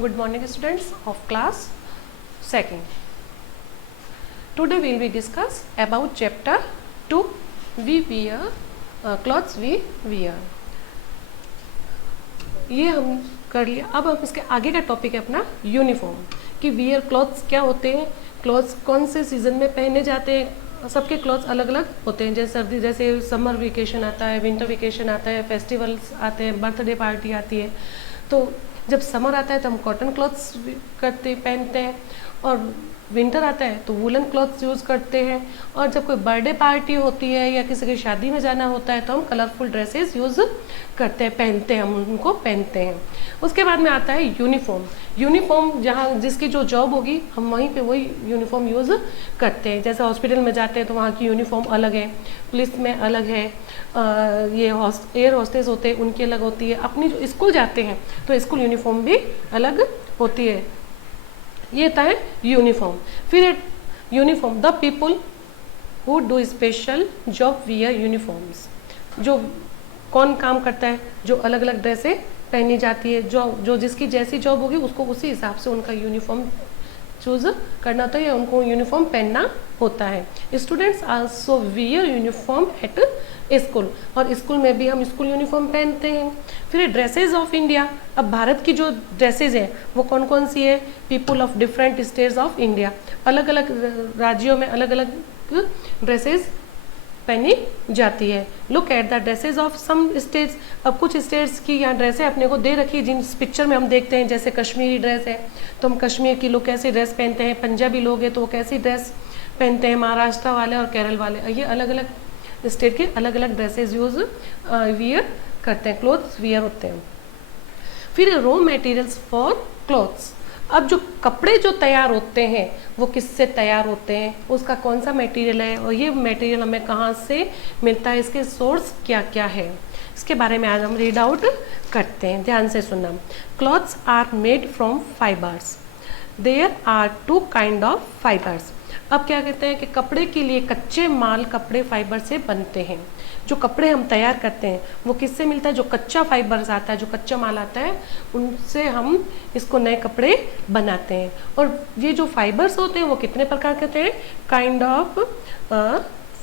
Good morning students of class 2nd. Today we will be discuss about chapter 2 we wear clothes we wear. ये हम कर लिया. अब हम इसके आगे का टॉपिक है अपना यूनिफॉर्म कि वियर क्लॉथ्स क्या होते हैं, क्लॉथ्स कौन से सीजन में पहने जाते हैं. सबके क्लॉथ्स अलग अलग होते हैं. जैसे सर्दी, जैसे समर वेकेशन आता है, विंटर वेकेशन आता है, फेस्टिवल्स आते हैं, बर्थडे पार्टी आती है. तो जब समर आता है तो हम कॉटन क्लॉथ्स पहनते हैं, और विंटर आता है तो वूलन क्लॉथ्स यूज़ करते हैं. और जब कोई बर्थडे पार्टी होती है या किसी की शादी में जाना होता है तो हम कलरफुल ड्रेसेस यूज़ करते हैं, पहनते हैं, हम उनको पहनते हैं. उसके बाद में आता है यूनिफॉर्म. यूनिफॉर्म जहाँ जिसकी जो जॉब होगी हम वहीं पे वही यूनिफॉर्म यूज़ करते हैं. जैसे हॉस्पिटल में जाते हैं तो वहाँ की यूनिफॉर्म अलग है, पुलिस में अलग है, ये एयर होस्टेस होते हैं उनकी अलग होती है. अपनी जो स्कूल जाते हैं तो स्कूल यूनिफॉर्म भी अलग होती है. ये था है यूनिफॉर्म. फिर uniform, the people who do special job wear uniforms. जो कौन काम करता है, जो अलग अलग ड्रेसें पहनी जाती है, जो जिसकी जैसी जॉब होगी उसको उसी हिसाब से उनका यूनिफॉर्म चूज करना होता है या उनको यूनिफॉर्म पहनना होता है. Students also wear uniform at school, और स्कूल में भी हम स्कूल यूनिफॉर्म पहनते हैं. फिर ड्रेसेस ऑफ इंडिया. अब भारत की जो ड्रेसेस हैं वो कौन कौन सी है. People of different states of India. अलग अलग राज्यों में अलग अलग ड्रेसेस पहनी जाती है. Look at the dresses of some states. अब कुछ स्टेट्स की यहाँ ड्रेसें अपने को दे रखी है जिन पिक्चर में हम देखते हैं. जैसे कश्मीरी ड्रेस है तो हम कश्मीर के लोग कैसी ड्रेस पहनते हैं, पंजाबी लोग हैं तो वो कैसी ड्रेस पहनते हैं, महाराष्ट्र वाले और केरल वाले. ये अलग अलग स्टेट के अलग अलग ड्रेसेस यूज वियर करते हैं, क्लोथ्स वियर होते हैं. फिर रॉ मटेरियल्स फॉर क्लोथ्स. अब जो कपड़े जो तैयार होते हैं वो किससे तैयार होते हैं, उसका कौन सा मटेरियल है और ये मटेरियल हमें कहाँ से मिलता है, इसके सोर्स क्या क्या है, इसके बारे में आज हम रीड आउट करते हैं. ध्यान से सुनना. Clothes are made from fibres. There are two kind of fibres. अब क्या कहते हैं कि कपड़े के लिए कच्चे माल कपड़े फाइबर से बनते हैं. जो कपड़े हम तैयार करते हैं वो किससे मिलता है, जो कच्चा फाइबर्स आता है, जो कच्चा माल आता है उनसे हम इसको नए कपड़े बनाते हैं. और ये जो फाइबर्स होते हैं वो कितने प्रकार के होते हैं, kind of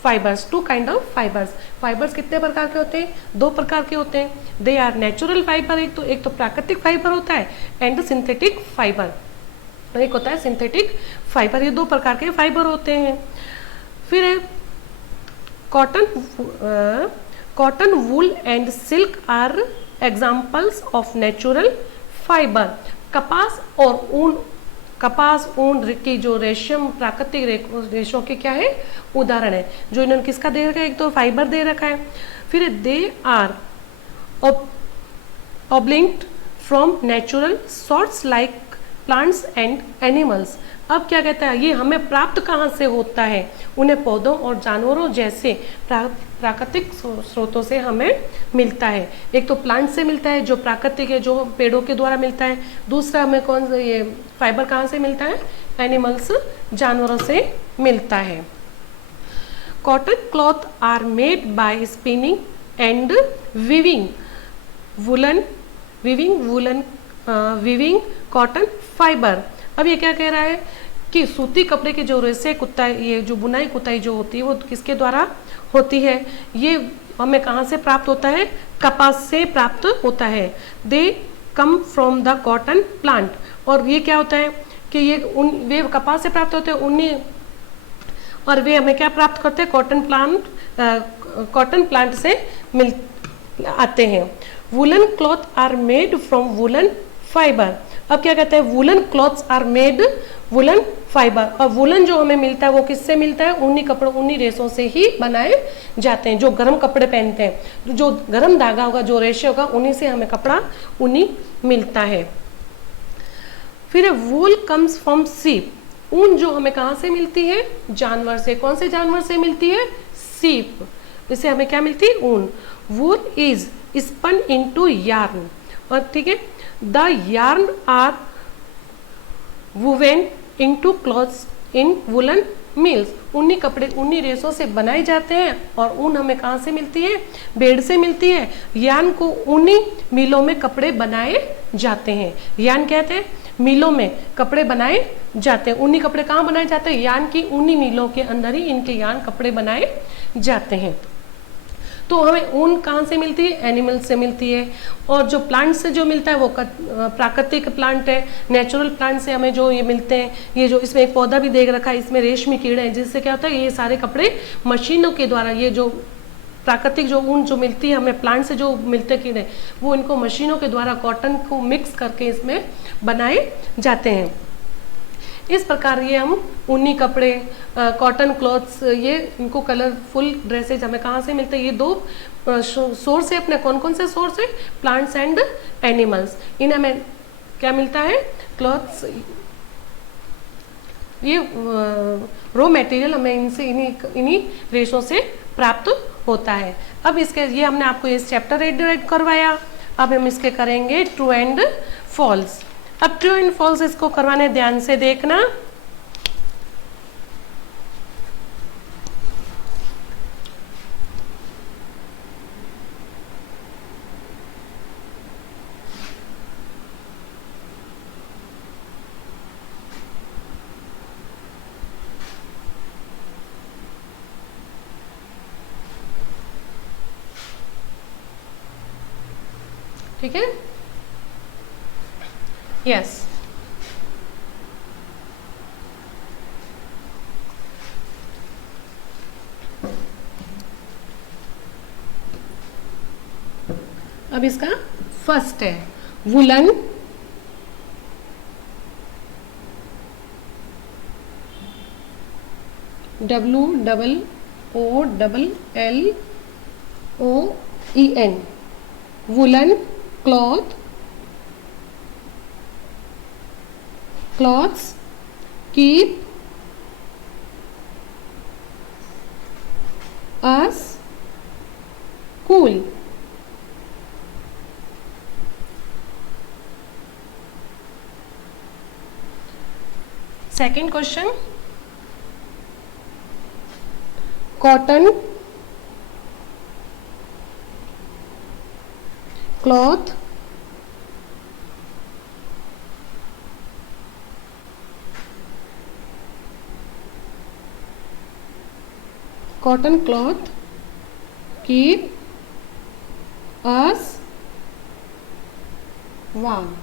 fibres, two kind of fibres. Fibres कितने प्रकार के होते हैं, दो प्रकार के होते हैं. दे आर नेचुरल फाइबर, एक तो प्राकृतिक फाइबर होता है, एंड सिंथेटिक फाइबर, एक होता है सिंथेटिक फाइबर. ये दो प्रकार के फाइबर होते हैं. फिर cotton wool and silk are examples of natural fibre. कपास और ऊन, कपास ऊन की जो रेशम प्राकृतिक रेशों के क्या है उदाहरण है. जो इन्होंने किसका दे रखा है, एक तो फाइबर दे रखा है. फिर they are obtained from natural source like plants and animals. अब क्या कहता है, ये हमें प्राप्त कहाँ से होता है, उन्हें पौधों और जानवरों जैसे प्राकृतिक स्रोतों से हमें मिलता है. एक तो प्लांट से मिलता है जो प्राकृतिक है, जो पेड़ों के द्वारा मिलता है. दूसरा हमें कौन सा ये फाइबर कहाँ से मिलता है, एनिमल्स, जानवरों से मिलता है. Cotton cloth are made by spinning and weaving weaving cotton fibre. अब ये क्या कह रहा है कि सूती कपड़े के जो रेसे कुताई, ये जो बुनाई कुताई जो होती है वो किसके द्वारा होती है, ये हमें कहाँ से प्राप्त होता है, कपास से प्राप्त होता है. They come from the cotton plant. और ये क्या होता है कि ये वे कपास से प्राप्त होते हैं उन्हीं, और वे हमें क्या प्राप्त करते हैं, कॉटन प्लांट से मिल आते हैं. Woollen cloth are made from woollen fibre. अब क्या कहते हैं, woollen clothes are made woollen fibre. और वुलन जो हमें मिलता है वो किससे मिलता है, उन्हीं कपड़ों, उन्हीं रेशों से ही बनाए जाते हैं. जो गर्म कपड़े पहनते हैं, जो गर्म धागा होगा, जो रेशे होगा, उन्हीं से हमें कपड़ा उन्हीं मिलता है. फिर वूल कम्स फ्रॉम सीप. ऊन जो हमें कहाँ से मिलती है, जानवर से. कौन से जानवर से मिलती है, सीप. इससे हमें क्या मिलती है, ऊन. Wool is spun into yarn. और ठीक है, the yarn are woven into cloths in woollen mills, ऊनी कपड़े ऊनी रेशों से बनाए जाते हैं। और ऊन हमें कहाँ से मिलती है? भेड़ से मिलती है। यान को ऊनी मिलों में कपड़े बनाए जाते हैं। यान कहते हैं मिलों में कपड़े बनाए जाते हैं। ऊनी कपड़े कहाँ बनाए जाते हैं? यान की ऊनी मिलों के अंदर ही इनके यान कपड़े बनाए जाते हैं। तो हमें ऊन कहाँ से मिलती है? एनिमल से मिलती है। और जो प्लांट से जो मिलता है वो प्राकृतिक प्लांट है, नेचुरल प्लांट से हमें जो ये मिलते हैं। ये जो इसमें एक पौधा भी देख रखा है, इसमें रेशमी कीड़े हैं, जिससे क्या होता है ये सारे कपड़े मशीनों के द्वारा, ये जो प्राकृतिक जो ऊन जो मिलती है हमें प्लांट से जो मिलते हैं कीड़े, वो इनको मशीनों के द्वारा कॉटन को मिक्स करके इसमें बनाए जाते हैं। इस प्रकार ये हम ऊनी कपड़े, कॉटन क्लॉथ्स, ये इनको कलरफुल ड्रेसेज हमें कहाँ से मिलते हैं? ये दो सोर्स है अपने। कौन कौन से सोर्स है? Plants and animals. इन हमें क्या मिलता है? क्लॉथ्स, ये रॉ मटेरियल हमें इनसे इन्हीं रेशों से प्राप्त होता है। अब इसके ये हमने आपको इस चैप्टर रीड करवाया। अब हम इसके करेंगे ट्रू एंड फॉल्स। अब ट्रू एंड फॉल्स इसको करवाने, ध्यान से देखना। ठीक है? यस। अब इसका फर्स्ट है woollen, WOOLLON, woollen cloth, clothes keep us cool. Second question, cotton cloth keep us warm।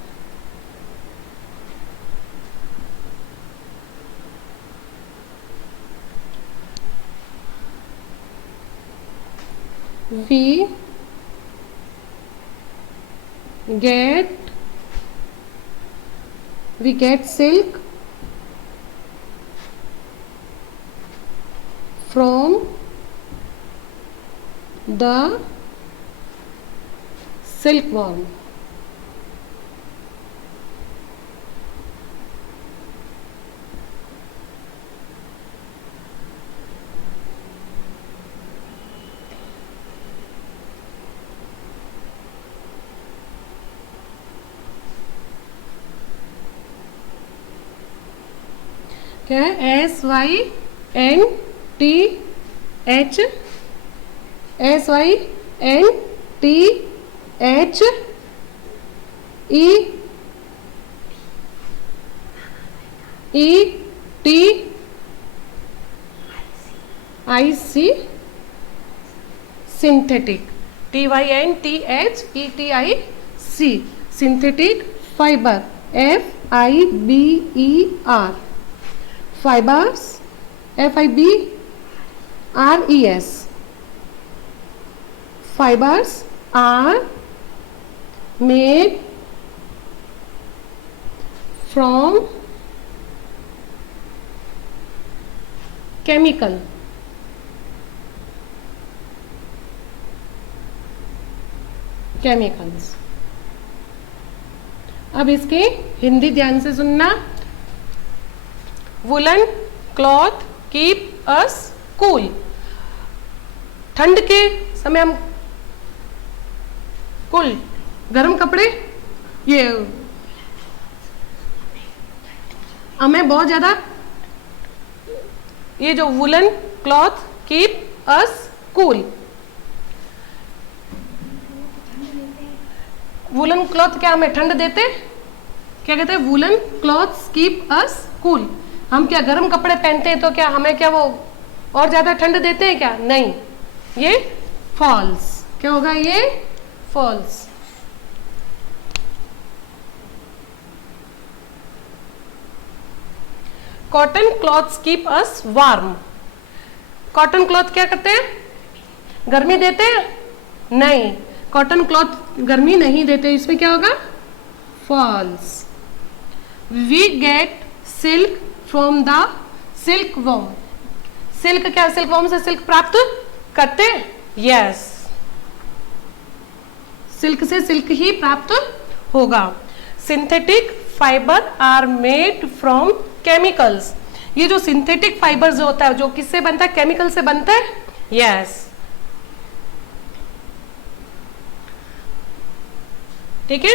We get silk from the silkworm। क्या है? SYNTHETIC, synthetic, TYNTHETIC, synthetic fiber, FIBER, fibers, FIBRES, fibers are made from chemicals। अब इसके हिंदी ध्यान से सुनना। Woollen cloth keep us cool. ठंड के समय हम कूल गर्म कपड़े, ये हमें बहुत ज्यादा ये जो woollen cloth keep us cool, woollen cloth क्या हमें ठंड देते, क्या कहते हैं, वुलन क्लॉथ्स कीप अस कूल। हम क्या गर्म कपड़े पहनते हैं तो क्या हमें क्या वो और ज्यादा ठंड देते हैं क्या, नहीं, ये फॉल्स, क्या होगा ये false. Cotton clothes keep us warm, cotton cloth क्या करते हैं, गर्मी देते हैं, नहीं, कॉटन क्लॉथ गर्मी नहीं देते, इसमें क्या होगा false. We get silk from the silkworm, silk क्या, सिल्क वॉर्म से सिल्क प्राप्त करते हैं, यस, सिल्क से सिल्क ही प्राप्त होगा। Synthetic fibre are made from chemicals, ये जो सिंथेटिक फाइबर जो होता है जो किससे बनता है, केमिकल से बनता है, यस, ठीक है।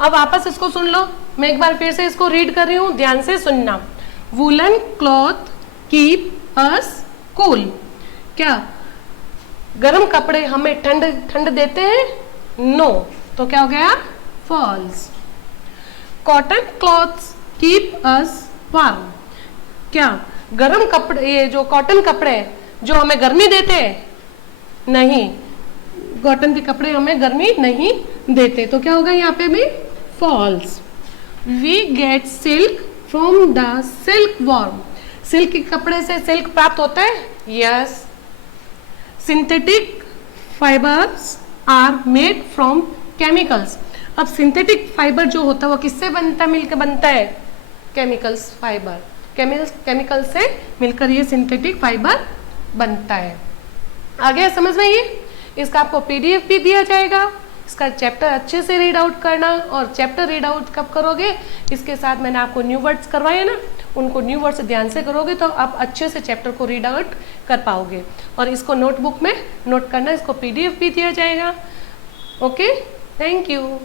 अब वापस इसको सुन लो, मैं एक बार फिर से इसको रीड कर रही हूं, ध्यान से सुनना। Woollen cloth keep us cool, क्या गर्म कपड़े हमें ठंड देते हैं, नो, तो क्या हो गया false. Cotton clothes keep us warm, क्या गर्म कपड़े, ये जो कॉटन कपड़े जो हमें गर्मी देते हैं, नहीं, कॉटन के कपड़े हमें गर्मी नहीं देते, तो क्या होगा यहाँ पे भी false. We get silk from the silkworm, silk के कपड़े से सिल्क प्राप्त होता है, yes. Synthetic fibres are made from chemicals, अब सिंथेटिक फाइबर जो होता है वो किससे बनता है, मिलकर बनता है, केमिकल्स फाइबर, केमिकल से मिलकर ये सिंथेटिक फाइबर बनता है। आगे समझ में, ये इसका आपको पीडीएफ भी दिया जाएगा, इसका चैप्टर अच्छे से रीड आउट करना, और चैप्टर रीड आउट कब करोगे, इसके साथ मैंने आपको न्यू वर्ड्स करवाए ना, उनको न्यू वर्ड्स ध्यान से करोगे तो आप अच्छे से चैप्टर को रीड आउट कर पाओगे। और इसको नोटबुक में नोट करना, इसको पीडीएफ भी दिया जाएगा। Okay, thank you.